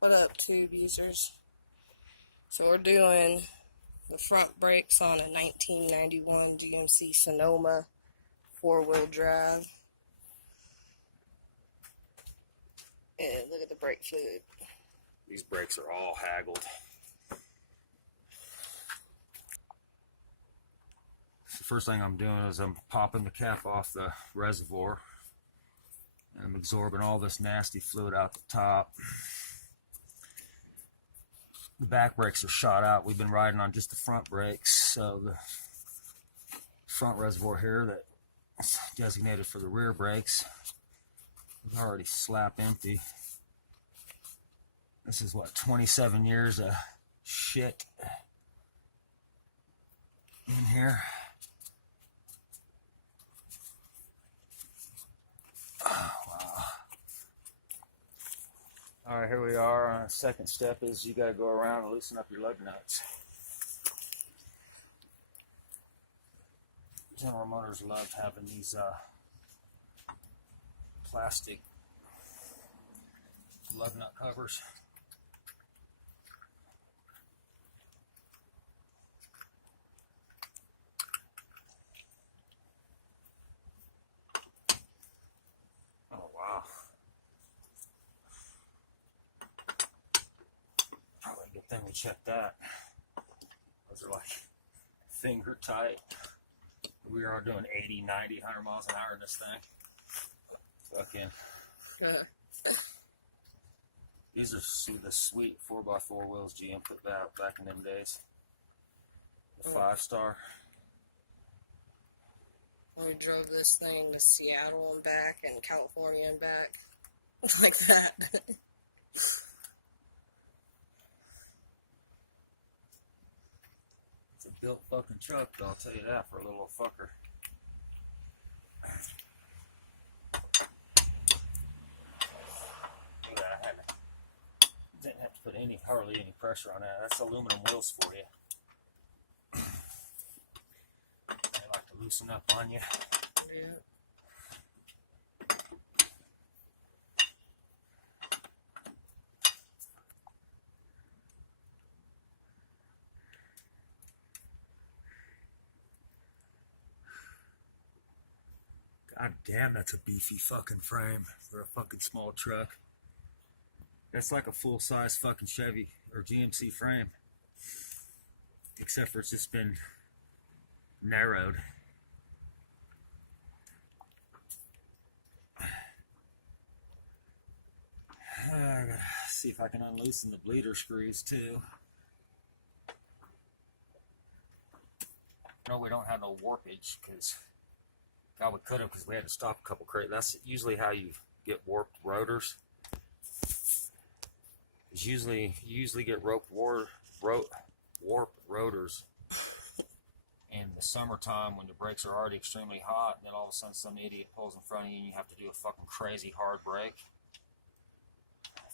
What up, tube users? So we're doing the front brakes on a 1991 GMC Sonoma 4-wheel drive. And look at the brake fluid. These brakes are all haggled. The first thing I'm doing is I'm popping the cap off the reservoir. And I'm absorbing all this nasty fluid out the top. The back brakes are shot out. We've been riding on just the front brakes. So the front reservoir here that's designated for the rear brakes is already slap empty. This is what, 27 years of shit in here. Oh, wow. Alright, here we are. Second step is you gotta go around and loosen up your lug nuts. General Motors love having these plastic lug nut covers. Oh wow. Probably a good thing we checked that. Those are like finger tight. We are doing 80, 90, 100 miles an hour in this thing. Fucking. These are the sweet 4x4 wheels GM put back in them days. The 5-star. We drove this thing to Seattle and back and California and back. Like that. It's a built fucking truck, I'll tell you that, for a little fucker. Look at that. Didn't have to put hardly any pressure on that. That's aluminum wheels for you. They like to loosen up on you. Yeah. God damn, that's a beefy fucking frame for a fucking small truck. That's like a full-size fucking Chevy or GMC frame. Except for it's just been narrowed. I gotta see if I can unloosen the bleeder screws too. No, we don't have no warpage because God, we could have because we had to stop a couple crates. That's usually how you get warped rotors. You usually get warped rotors in the summertime when the brakes are already extremely hot, and then all of a sudden some idiot pulls in front of you and you have to do a fucking crazy hard brake.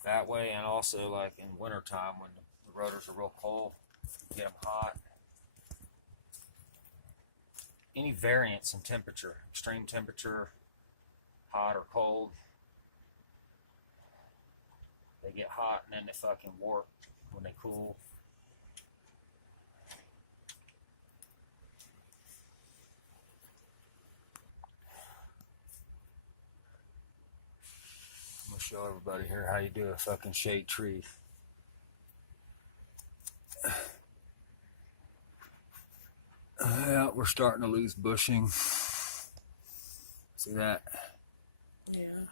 That way, and also like in wintertime when the rotors are real cold, you get them hot. Any variance in temperature, extreme temperature, hot or cold, they get hot and then they fucking warp when they cool. I'm gonna show everybody here how you do a fucking shade tree. Yeah, we're starting to lose bushing. See that? Yeah.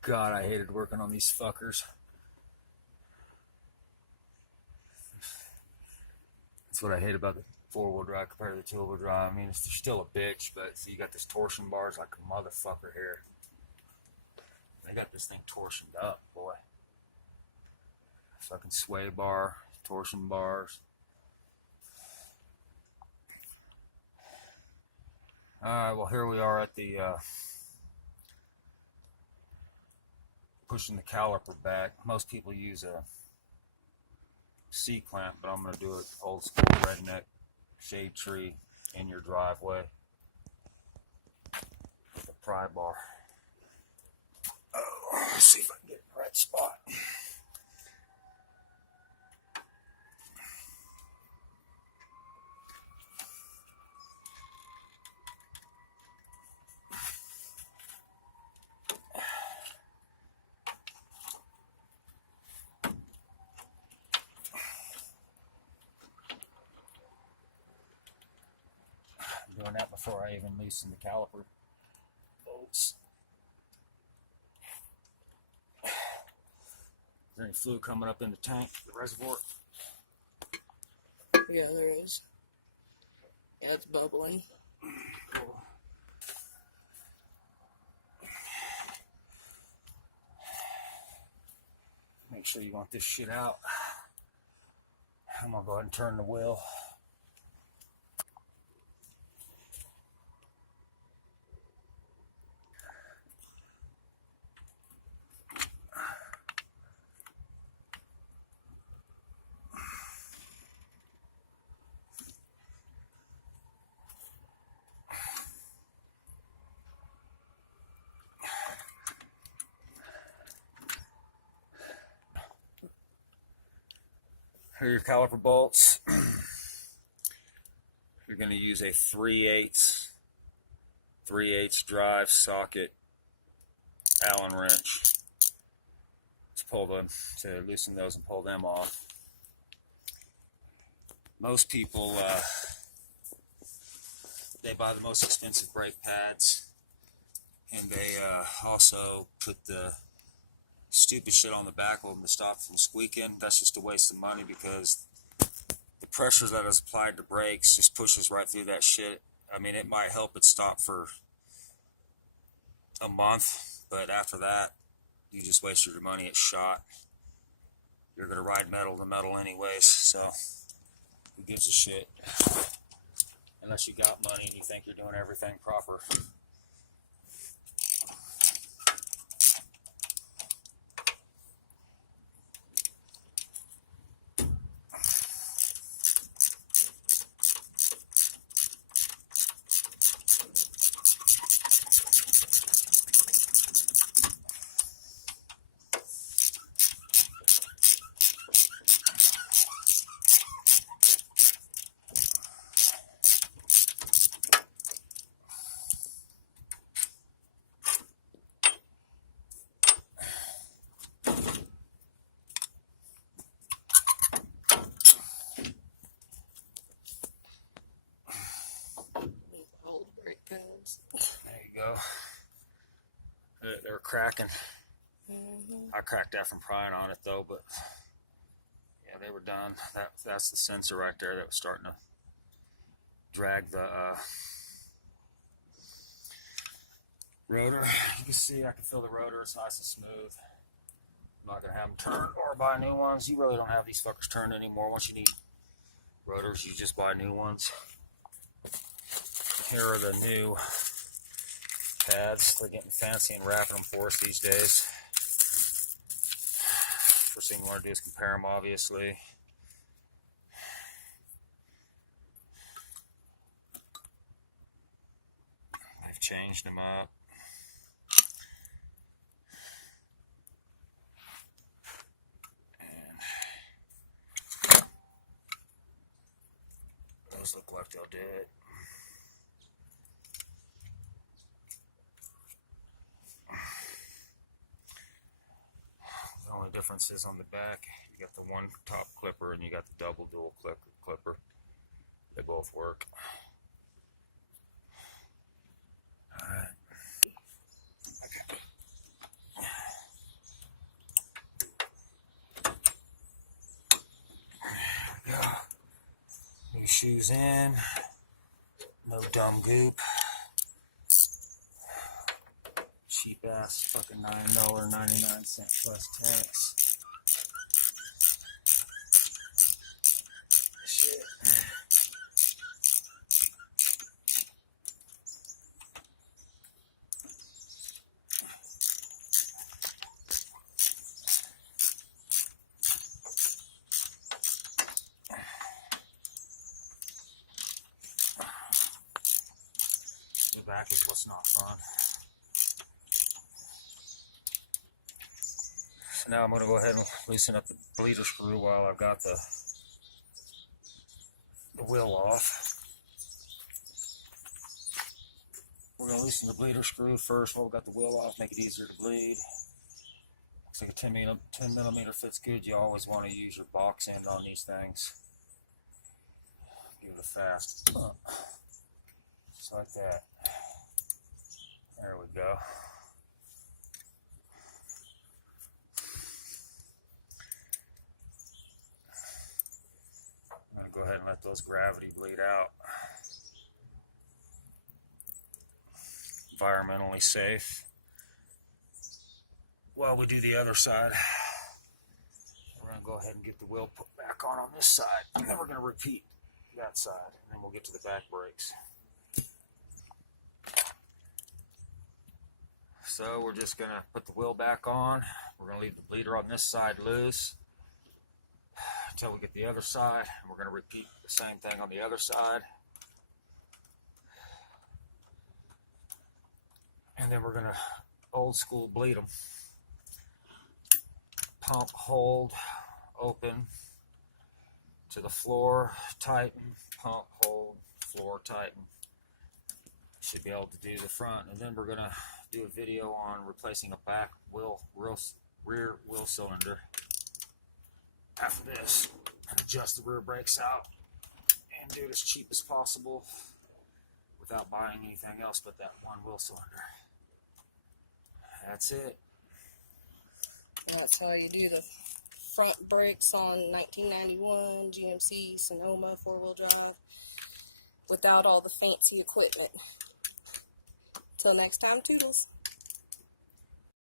God, I hated working on these fuckers. That's what I hate about the 4-wheel drive compared to the 2-wheel drive. I mean, it's still a bitch, but see, you got this torsion bars like a motherfucker here. They got this thing torsioned up, boy. Fucking sway bar, torsion bars. Alright, well here we are at the pushing the caliper back. Most people use a C-clamp, but I'm going to do it old school redneck shade tree in your driveway with a pry bar. Oh, let's see if I can get it right. right spot. I'm doing that before I even loosen the caliper bolts. Is there any fluid coming up in the tank, the reservoir? Yeah, there is. Yeah, it's bubbling. Cool. Make sure you want this shit out. I'm gonna go ahead and turn the wheel. Here are your caliper bolts. You're going to use a 3/8 drive socket Allen wrench to loosen those and pull them off. Most people they buy the most expensive brake pads, and they also put the stupid shit on the back of them to stop from squeaking. That's just a waste of money because the pressure that is applied to brakes just pushes right through that shit. I mean, it might help it stop for a month, but after that, you just wasted your money. It's shot. You're going to ride metal to metal anyways, so who gives a shit? Unless you got money and you think you're doing everything proper. Old brake pads. There you go. They were cracking. I cracked that from prying on it though, but yeah, they were done. That's the sensor right there that was starting to drag the rotor. You can see I can feel the rotor. It's nice and smooth. I'm not going to have them turn or buy new ones. You really don't have these fuckers turned anymore. Once you need rotors, you just buy new ones. Here are the new pads. They're getting fancy and wrapping them for us these days. First thing you want to do is compare them, obviously. They've changed them up. And those look like they'll do it. The only difference is on the back, you got the one top clipper and you got the double dual clipper. They both work. Alright. Okay. There we go. New shoes in. No dumb goop. Cheap ass fucking $9.99 plus tax. Shit. The back is what's not fun. So Now I'm going to go ahead and loosen up the bleeder screw while I've got the wheel off. We're going to loosen the bleeder screw first while we've got the wheel off, make it easier to bleed. Looks like a 10 millimeter fits good. You always want to use your box end on these things. Give it a fast pump. Just like that. There we go. I'm going to go ahead and let those gravity bleed out. Environmentally safe. While we do the other side, we're going to go ahead and get the wheel put back on this side, and then we're going to repeat that side, and then we'll get to the back brakes. So we're just going to put the wheel back on. We're going to leave the bleeder on this side loose until we get the other side, and we're going to repeat the same thing on the other side. And then we're going to old school bleed them. Pump, hold, open to the floor, tighten, pump, hold, floor, tighten. Should be able to do the front, and then we're going to do a video on replacing a back rear wheel cylinder. After this, adjust the rear brakes out and do it as cheap as possible without buying anything else but that one wheel cylinder. That's it. That's how you do the front brakes on 1991 GMC Sonoma 4-wheel drive without all the fancy equipment. Till next time, toodles.